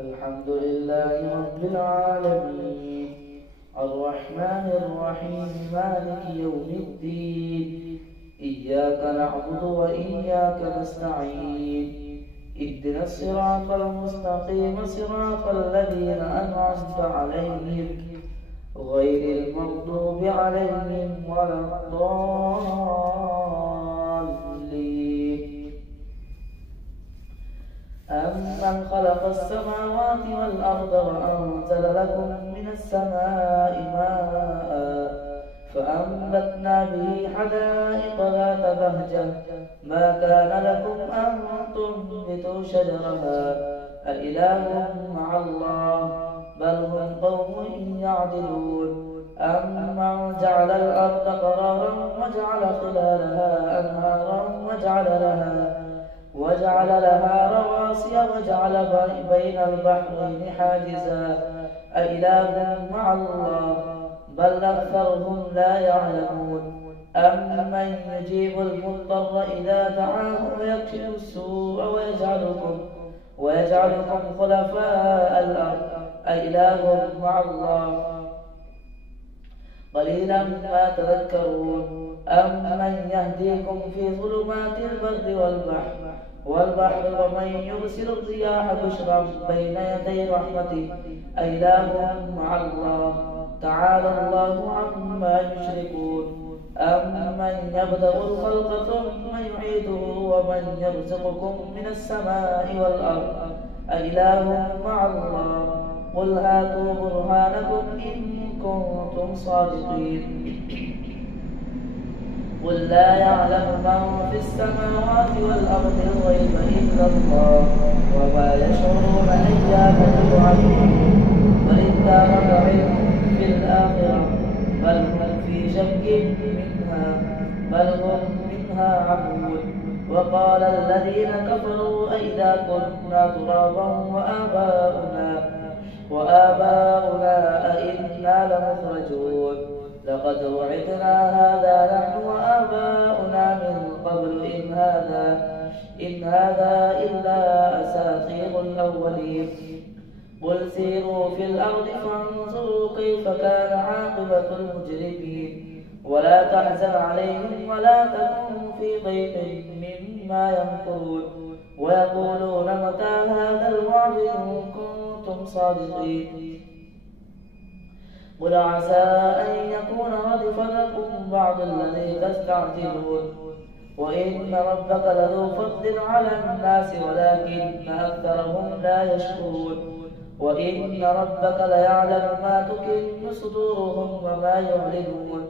الحمد لله رب العالمين الرحمن الرحيم مالك يوم الدين إياك نعبد وإياك نستعين اهدنا الصراط المستقيم صراط الذين أنعمت عليهم غير المغضوب عليهم ولا الضالين. أمن خلق السماوات والأرض وأنزل لكم من السماء ماء فأنبتنا به حدائق ذات بهجة ما كان لكم أن تنبتوا شجرها أإله مع الله بل هم قوم يعدلون. أمن جعل الأرض قرارا وجعل خلالها أنهارا وجعل لها رواسي وجعل بين البحرين حاجزا أإله مع الله بل أكثرهم لا يعلمون. أمن يجيب المضطر إذا دعاه ويكشف السوء ويجعلكم خلفاء الأرض أإله مع الله قليلا ما تذكرون. أمن يهديكم في ظلمات البر والبحر ومن يرسل الرياح بشرا بين يدي رحمته أإله مع الله تعالى الله عما يشركون. أمن يبدأ الخلق ثم يعيده ومن يرزقكم من السماء والأرض أإله مع الله قل هاتوا برهانكم إن كنتم صادقين. قل لا يعلم من في السماوات والأرض الغيب إلا الله وما يشعرون أيان يبعثون بل ادارك علم في الآخرة بل هم في شك منها عمود. وقال الذين كفروا أئذا كنا ترابا وآباؤنا أئنا لمخرجون لقد وعدنا هذا نحن وآباؤنا من قبل إن هذا إلا أساطير الأولين. قل سيروا في الأرض فانظروا كيف كان عاقبة المجرمين ولا تحزن عليهم ولا تكن في ضيق مما يمكرون ويقولون متى هذا الوعد إن كنتم صادقين. قل عسى أن يكون ردف لكم بعض الذي تستعجلون وإن ربك لذو فضل على الناس ولكن أكثرهم لا يشكرون. وإن ربك ليعلم ما تكن صدورهم وما يعلنون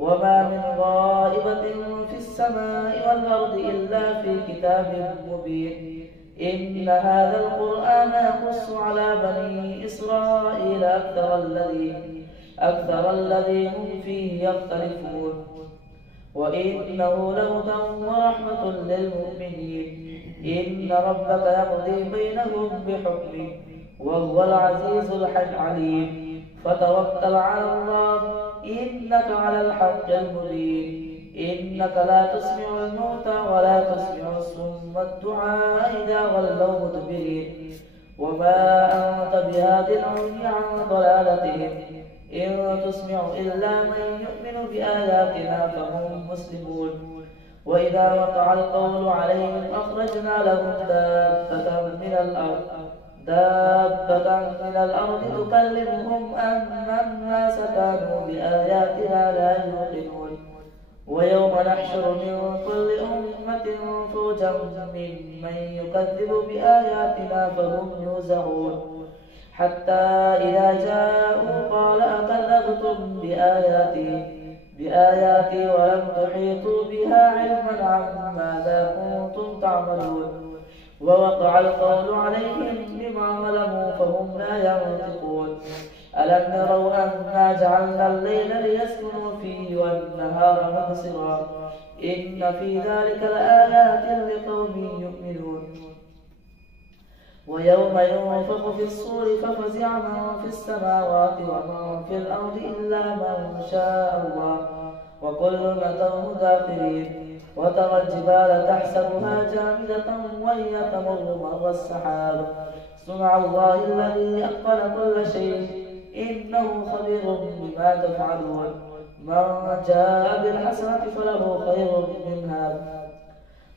وما من غائبة في السماء والأرض إلا في كتاب مبين. إن هذا القرآن يقص على بني إسرائيل أكثر الذي هم فيه يختلفون وإنه لهدى ورحمة للمؤمنين. إن ربك يقضي بينهم بحكمه وهو العزيز العليم. فتوكل على الله إنك على الحق المبين. إنك لا تسمع الموتى ولا تسمع الصم الدعاء إذا ولوا مدبرين وما أنت بهاد العمي عن ضلالتهم إن تسمع إلا من يؤمن بآياتنا فهم مسلمون. وإذا وقع القول عليهم أخرجنا لهم دابة من الأرض تكلمهم أن الناس كانوا بآياتنا لا يوقنون. ويوم نحشر من كل أمة فوجا ممن يكذب بآياتنا فهم يوزعون حتى إذا جاءوا قال أكذبتم بآياتي ولم تحيطوا بها علما عماذا كنتم تعملون. ووقع القول عليهم بما ظلموا فهم لا ينطقون. ألم يروا أنا جعلنا الليل ليسكنوا فيه والنهار مبصرا إن في ذلك لآيات لقوم يؤمنون. ويوم ينفخ في الصور ففزع من في السماوات ومن في الأرض إلا من شاء الله وكلنا أتوه داخرين. وترى الجبال تحسبها جامدة وهي تمر مر السحاب صنع الله الذي أتقن كل شيء إنه خبير بما تفعلون من جاء بالحسنة فله خير منها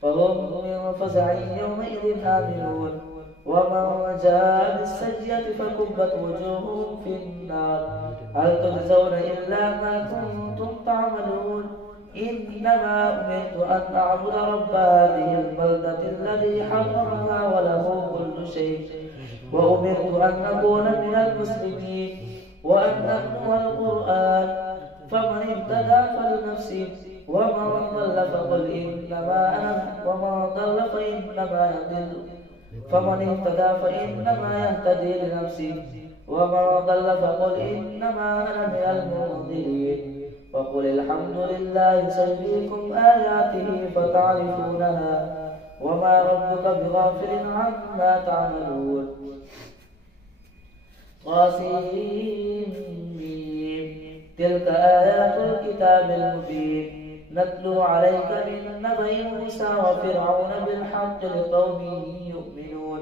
فهم من فزع يومئذ آمنون ومن جاء بالسيئة فكبت وجوههم في النار هل تجزون إلا ما كنتم تعملون إنما أمرت أن أعبد رب هذه البلدة الذي حرمها وله كل شيء وأمرت أن أكون من المسلمين وأن أتلو القرآن فمن اهتدى فلنفسه ومن ضل فقل إنما أنا ومن ضل فإنما يضل فمن اهتدى فإنما يهتدي لنفسه ومن ضل فقل إنما أنا من المنذرين وقل الحمد لله سيريكم آياته فتعرفونها وما ربك بغافل عما تعملون طاسين تلك آيات الكتاب المبين نتلو عليك من نبأ موسى وفرعون بالحق لقوم يؤمنون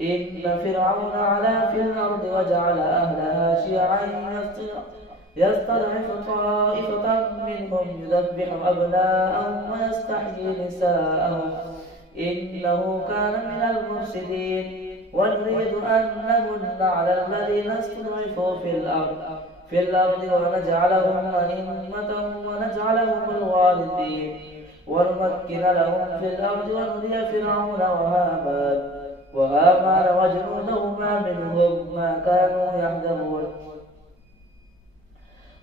إن فرعون علا في الأرض وجعل أهلها شيعا يستضعف طائفة منهم يذبح أبناءهم ويستحيي نساءهم إنه كان من المفسدين ونريد أن نمن على الذين استضعفوا في الأرض ونجعلهم أئمة ونجعلهم الوارثين ونمكن لهم في الأرض ونري فرعون وهامان وجنودهما منهم ما كانوا يحذرون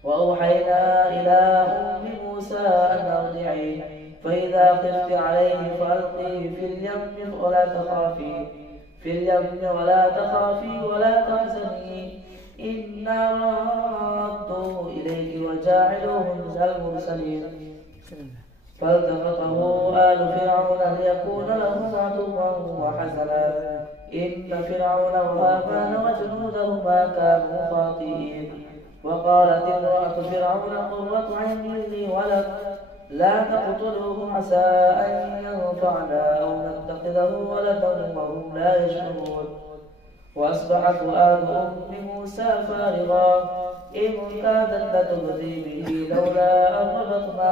وأوحينا إلى أم موسى أن أرضعيه فإذا خفت عليه فألقيه في اليم ولا تخافي ولا تحزني إنا رادوه إليك وجاعلوه من المرسلين فالتقطه آل فرعون ليكون لهم عدوا وحزنا إن فرعون وهامان وجنودهما كانوا خاطئين وقالت امرأة فرعون قرة عين لي ولد لا تقتلوه عسى أن ينفعنا أو نتخذه ولدا وهم لا يشعرون وأصبح فؤاد أم موسى فارغا إن كادت لتبدي به لولا أن ربطنا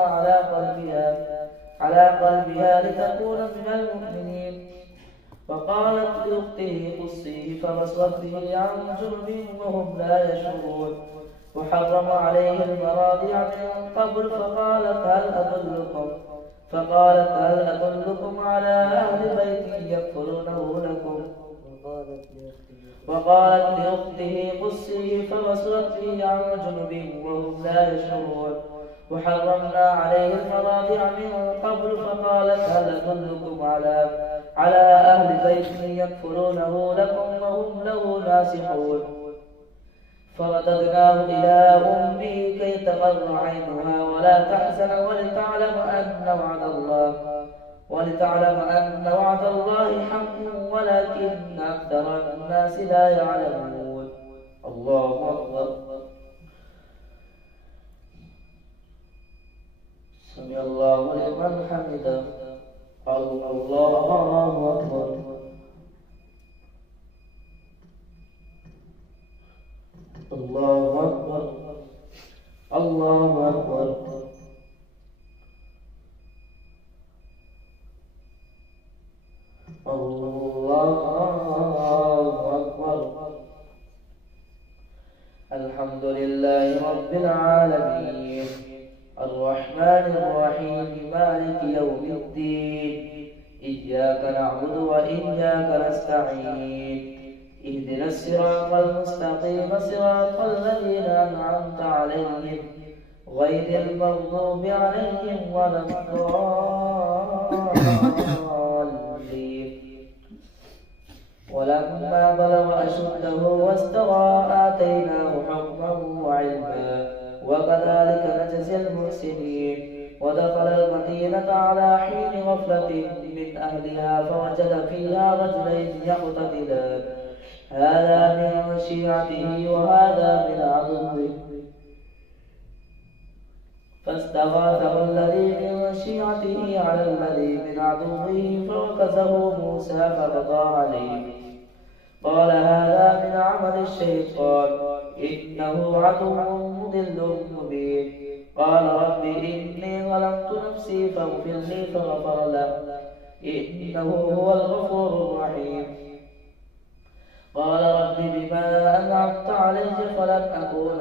على قلبها لتكون من المؤمنين وقالت لأخته قصيه فبصرت به عن جنب وهم لا يشعرون وحرم عليه المراضع من قبل فقالت هل أدلكم على أهل بيت يكفلونه لكم وقالت لأخته قصيه فبصرت به عن جنب وهم لا يشعرون وحرمنا عليه المراضع من قبل فقالت هل أدلكم على أهل بيت يكفلونه لكم وهم له ناصحون فرددناه إلى أمه كي تقر عينها ولا تحزن ولتعلم أن وعد الله حق ولكن أكثر الناس لا يعلمون الله أكبر سمع الله لمن حمده الله أكبر الله أكبر الله أكبر الله أكبر الحمد لله رب العالمين الرحمن الرحيم مالك يوم الدين إياك نعبد وإياك نستعين اهدنا الصراط المستقيم صراط الذين أنعمت عليهم غير المغضوب عليهم ولا الضالين ولما بلغ أشده واستوى آتيناه حكما وعلما وكذلك نجزي المحسنين ودخل المدينة على حين غفلة من أهلها فوجد فيها رجلين يقتتلان هذا من شيعته وهذا من عدوه فاستغاثه الذي من شيعته على الذي من عدوه فوكزه موسى فقضى عليه. قال هذا من عمل الشيطان إنه عدو مضل مبين. قال رب إني ظلمت نفسي فاغفر لي فغفر له إنه هو الغفور الرحيم. قال رب بما أنعمت علي فلن أكون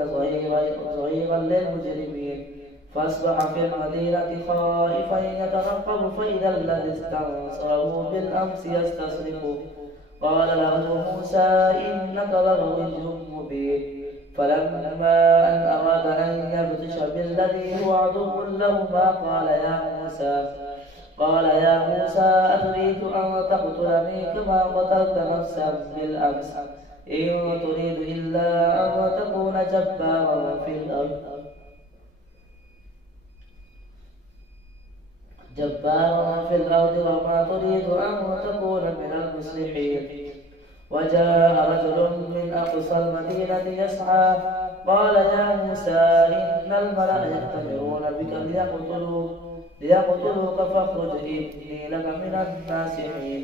ظهيرا للمجرمين. فأصبح في المدينة خائفا يترقب فإذا الذي استنصره بالأمس يستصرخه. قال له موسى إنك لغوي مبين. فلما أن أراد أن يبطش بالذي هو عدو لهما قال يا موسى أتريد أن تقتلني كما قتلت نفسا بالأمس إن تريد إلا أن تكون جبارا في الأرض وما تريد أن تكون من المصلحين. وجاء رجل من أقصى المدينة يسعى قال يا موسى إن الملأ يأتمرون بك ليقتلوك فاخرج إني لك من الناصحين.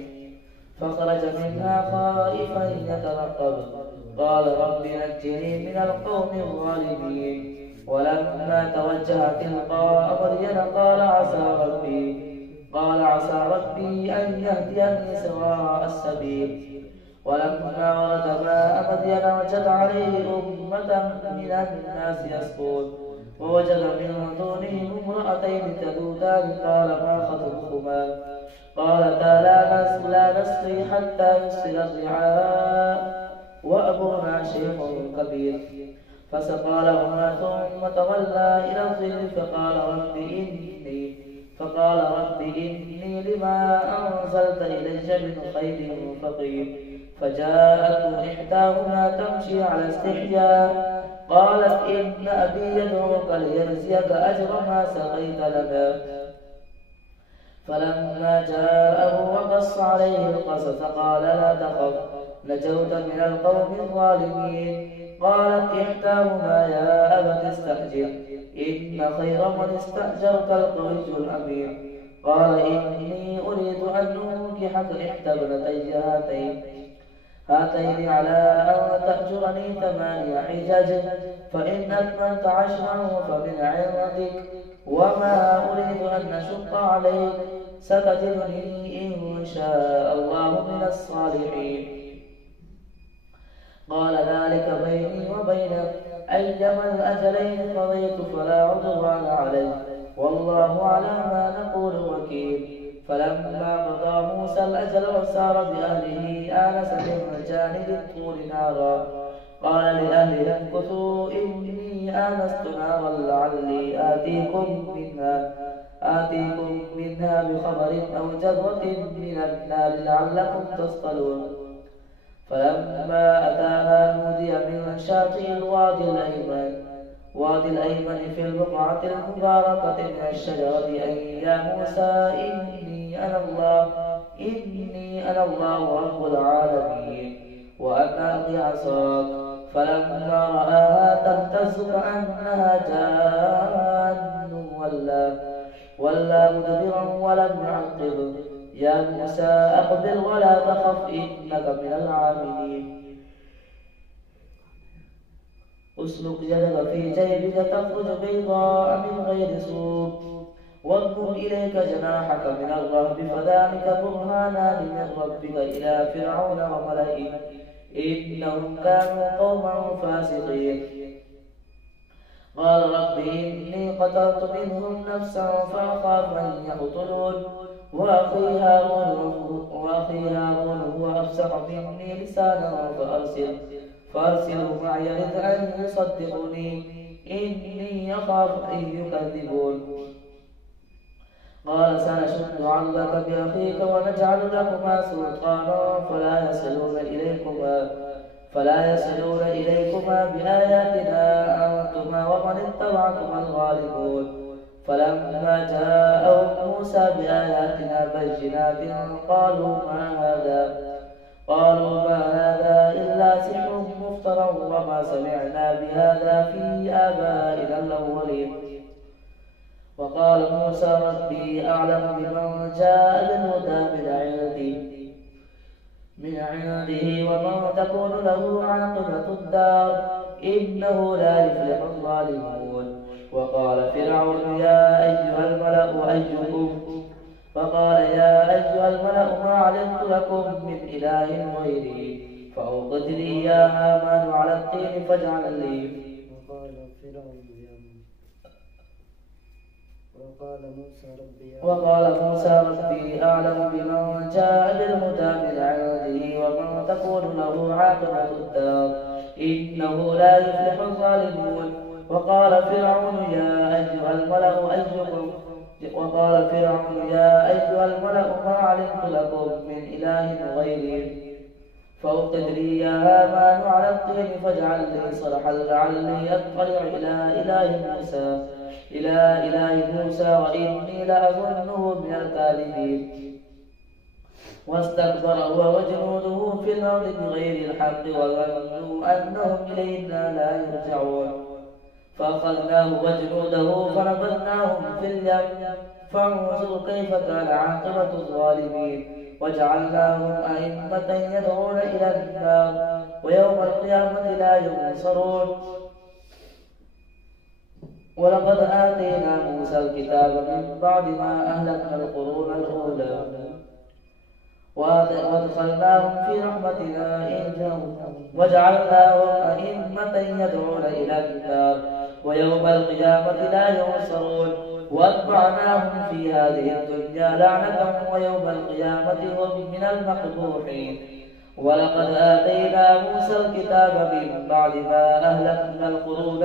فخرج منها خائفا يترقب قال رب نجني من القوم الظالمين. ولما توجه تلقاء مدين قال عسى ربي أن يهديني سواء السبيل. ولما ورد ماء مدين وجد عليه أمة من الناس يسقون ووجد من دونهم امرأتين تذودان قال ما خطبكما قالتا لا نسقي حتى يصل الرعاء وأبونا شيخ كبير. فسقى لهما ثم تولى إلى الظل فقال رب إني لما أنزلت إلي من خير فقير. فجاءته إحداهما تمشي على استحياء قالت إن أبي يدعوك ليجزيك أجر ما سقيت لنا. فلما جاءه وقص عليه القصص قال لا تخف نجوت من القوم الظالمين. قالت إحداهما يا أبت استأجر إن خير من استأجرت القوي الأمين. قال إني أريد أن أنكحك إحدى ابنتي هاتين على أن تأجرني 8 حجج فإن أتممت 10 فمن عندك وما أريد أن أشق عليك ستجدني إن شاء الله من الصالحين. قال ذلك بيني وبينك أيما الأجلين قضيت فلا عدوان علي والله على ما نقول وكيل. فلما قضى موسى الأجل وسار بأهله آنس من جانب الطور نارا قال لأهله امكثوا إني آنست نارا لعلي آتيكم منها بخبر أو جذوة من النار لعلكم تصطلون. فلما أتاها نودي من شاطئ الوادي الأيمن في البقعة المباركة من الشجرة أن يا موسى إني أنا الله رب العالمين وأن ألقي عصاك. فلما رآها تهتز كأنها جان ولا مدبرا ولم يعقب. يا موسى أقبل ولا تخف إنك من العاملين. اسلك يدك في جيبك تخرج بيضاء من غير سوء واضم إليك جناحك من الرهب فذلك برهانان من ربك إلى فرعون وملئه إنهم كانوا قوما فاسقين. قال رب إني قتلت منهم نفسا فأخاف أن يقتلون وأخي هارون هو أفصح مني لسانا فأرسله معي يرد أن يصدقني إني أخاف أن يكذبون. قال سنشد عضدك بأخيك ونجعل لكما سلطانا فلا يصلون إليكما بآياتنا أنتما ومن اتبعكما الغالبون. فلما جاءهم موسى بآياتنا بينات قالوا ما هذا إلا سحر مفترى وما سمعنا بهذا في آبائنا الأولين. وقال موسى ربي أعلم بمن جاء بالهدى من عنده ومن تكون له عاقبة الدار إنه لا يفلح الظالمون. وقال فرعون يا أيها الملأ ما علمت لكم من إله غيري فأوقد لي يا هامان على الطين فاجعل لي. وقال موسى ربي أعلم بمن جاء بالهدى من عنده ومن تكون له عاقبة الدار إنه لا يفلح الظالمون. وقال فرعون يا أيها الملأ ما علمت لكم من إله غيري فأوقد لي يا هامان على الطين فاجعل لي صرحا لعلي أطلع إلى إله موسى وإني لأظنه من الكاذبين. واستكبر هو وجنوده في الأرض بغير الحق وظنوا أنهم إلينا لا يرجعون. فأخذناه وجنوده فنبذناهم في اليم فانظر كيف كان عاقبة الظالمين. وجعلناهم أئمة يدعون إلى النار ويوم القيامة لا ينصرون. ولقد آتينا موسى الكتاب من بعد ما أهلكنا القرون الأولى وادخلناهم في رحمتنا وجعلناهم أئمة يدعون إلى النار ويوم القيامة لا ينصرون. واتبعناهم في هذه الدنيا لعنة ويوم القيامة هم من المقبوحين. ولقد آتينا موسى الكتاب من بعد ما أهلكنا القرون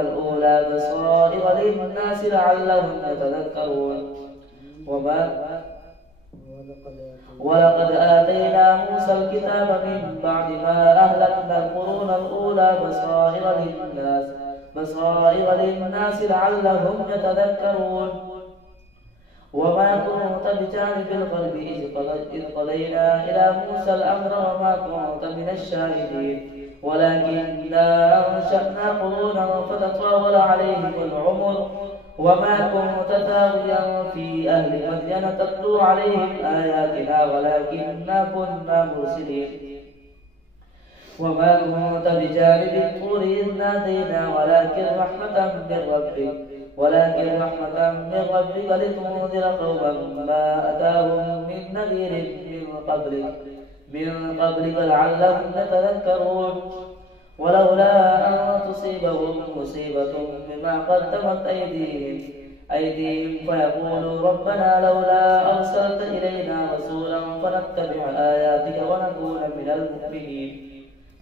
الأولى بصائر للناس لعلهم يتذكرون. ولقد آتينا موسى الكتاب من بعد ما أهلكنا القرون الأولى بصائر للناس لعلهم يتذكرون. وما كنت بجانب الغرب إذ قضينا إلى موسى الأمر وما كنت من الشاهدين ولكننا أنشأنا قرونا فتطاول عليهم العمر وما كنت ثاويا في أهل مدين تتلو عليهم آياتنا ولكننا كنا مرسلين. وما كنت بجانب الطور إذ نادينا ولكن رحمة من ربك لتنذر قوما ما أتاهم من نذير من قبلك لعلهم يتذكرون. ولولا أن تصيبهم مصيبة بما قدمت أيديهم فيقولوا ربنا لولا أرسلت إلينا رسولا فنتبع آياتك ونكون من المؤمنين.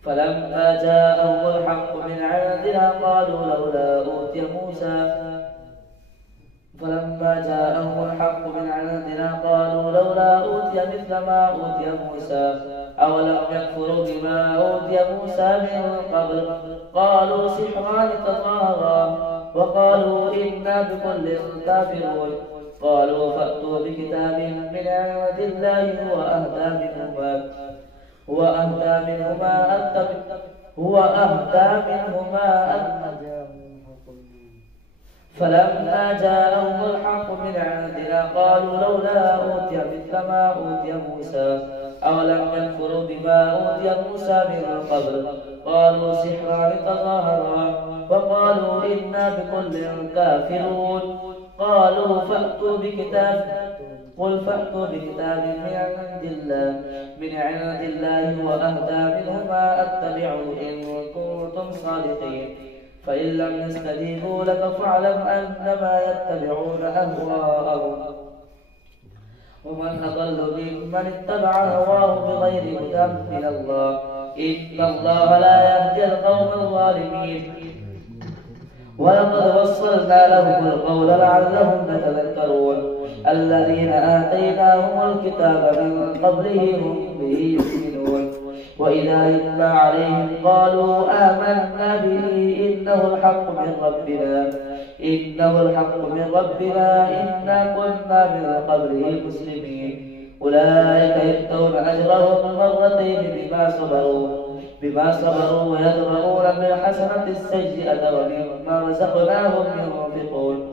فلما جاءهم الحق من عندنا قالوا لولا أوتي مثل ما أوتي موسى أولم يكفروا بما أوتي موسى من قبل قالوا سحران تظاهرا وقالوا إنا بكل كافرون. قالوا فأتوا بكتاب من عند الله هو أهدى منهما فلما جاءهم الحق من عندنا قالوا لولا أوتي مثل ما أوتي موسى أولم يكفروا بما أوتي موسى من قبل قالوا سحران تظاهرا وقالوا إنا بكل كافرون. قالوا فأتوا بكتاب من عند الله هو أهدى منهما أتبعه إن كنتم صادقين. فإن لم يستجيبوا لك فاعلم أنما يتبعون أهواءهم ومن أضل ممن اتبع هواه بغير هدى من الله إن الله لا يهدي القوم الظالمين. ولقد وصلنا لهم القول لعلهم يتذكرون. الذين آتيناهم الكتاب من قبله هم به يؤمنون. وإذا يتلى عليهم قالوا آمنا به إنه الحق من ربنا إنا كنا من قبله مسلمين. أولئك يؤتون أجرهم مرتين بما صبروا بما صبروا ويدرؤون بالحسنة السيئة ومما رزقناهم ينفقون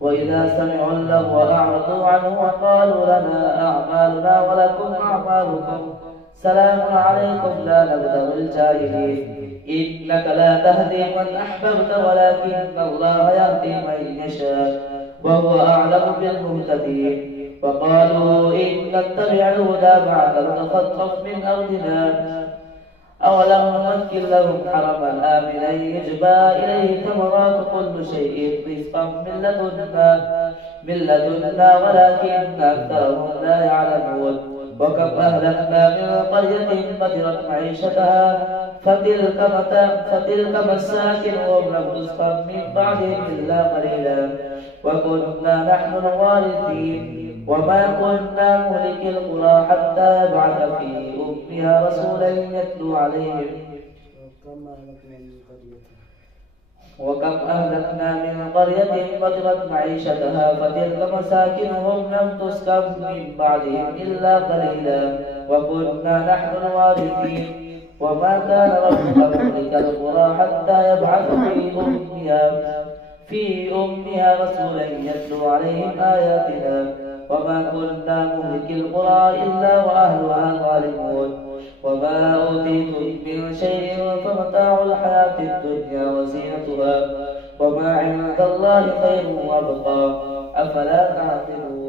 وإذا سمعوا اللغو أعرضوا عنه وقالوا لنا أعمالنا ولكم أعمالكم سلام عليكم لا نبتغي الجاهلين إنك لا تهدي من أحببت ولكن الله يهدي من يشاء وهو أعلم بالمهتدين وقالوا إن نتبع الهدى معك نتخطف من أرضنا أولم نمكن لهم حرما آمنا يجبى إليه ثمرات كل شيء رزقا من لدنا ولكن أكثرهم لا يعلمون وكم أهلكنا من قرية بطرت معيشتها فتلك مساكنهم لم تسكن من بعدهم إلا قليلا وكنا نحن الوارثين وما كنا مهلك القرى حتى يبعث في أمها رسولا يتلو عليهم وكم أهلكنا من قرية بطرت معيشتها فتلك مساكنهم لم تسكن من بعدهم إلا قليلا وكنا نحن الوارثين وما كان ربك مهلك القرى حتى يبعث في أمها رسولا يتلو عليهم آياتنا وما كنا مهلك القرى إلا وأهلها ظالمون وما أوتيتم من شيء فمتاع الحياة الدنيا وزينتها وما عند الله خير وأبقى أفلا تعقلون